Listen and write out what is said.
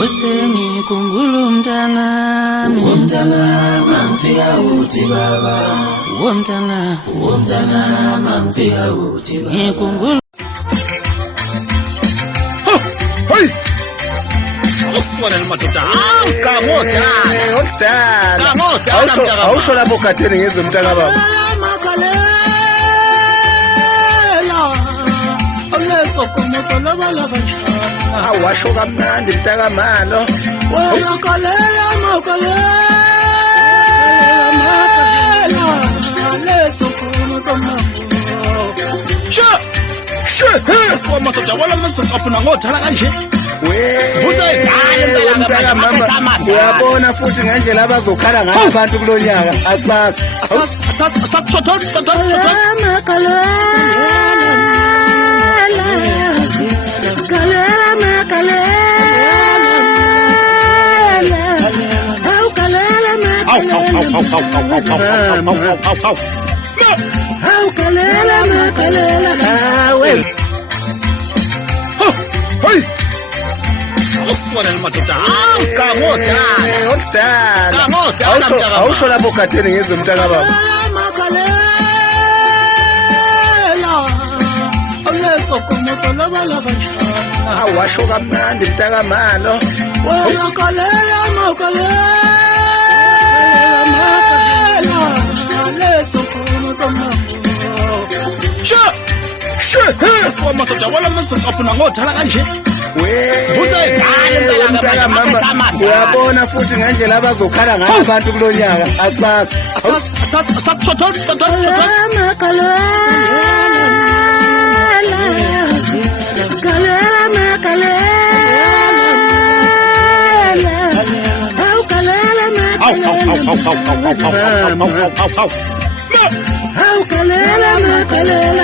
Weseni kungulu mtana mamfia uti baba mtana mamfia uti baba kungulu Uswala madoda usikamota odala kamota awusho lapho khatheni ngezomntaka baba sokomoso lobala kanjani awasho kamnandi mntaka malo wayakalela makalela lesokomoso mambo so madoda wala masiqaphuna ngothala kanje mntaka mama uyabona futhi ngendlela abazokhala ngayo abantu kulonyaka asazi uswala madoda usikamota odala awusho lapho khatheni ngezomntaka baba sokomoso lobala kanjani awasho kamnandi mntaka malo wayakalela makalela lesokomoso mambo so madoda wala masiqaphuna ngothala kanje mntaka mama uyabona futhi ngendlela abazokhala ngayo abantu kulonyaka asazi Makalela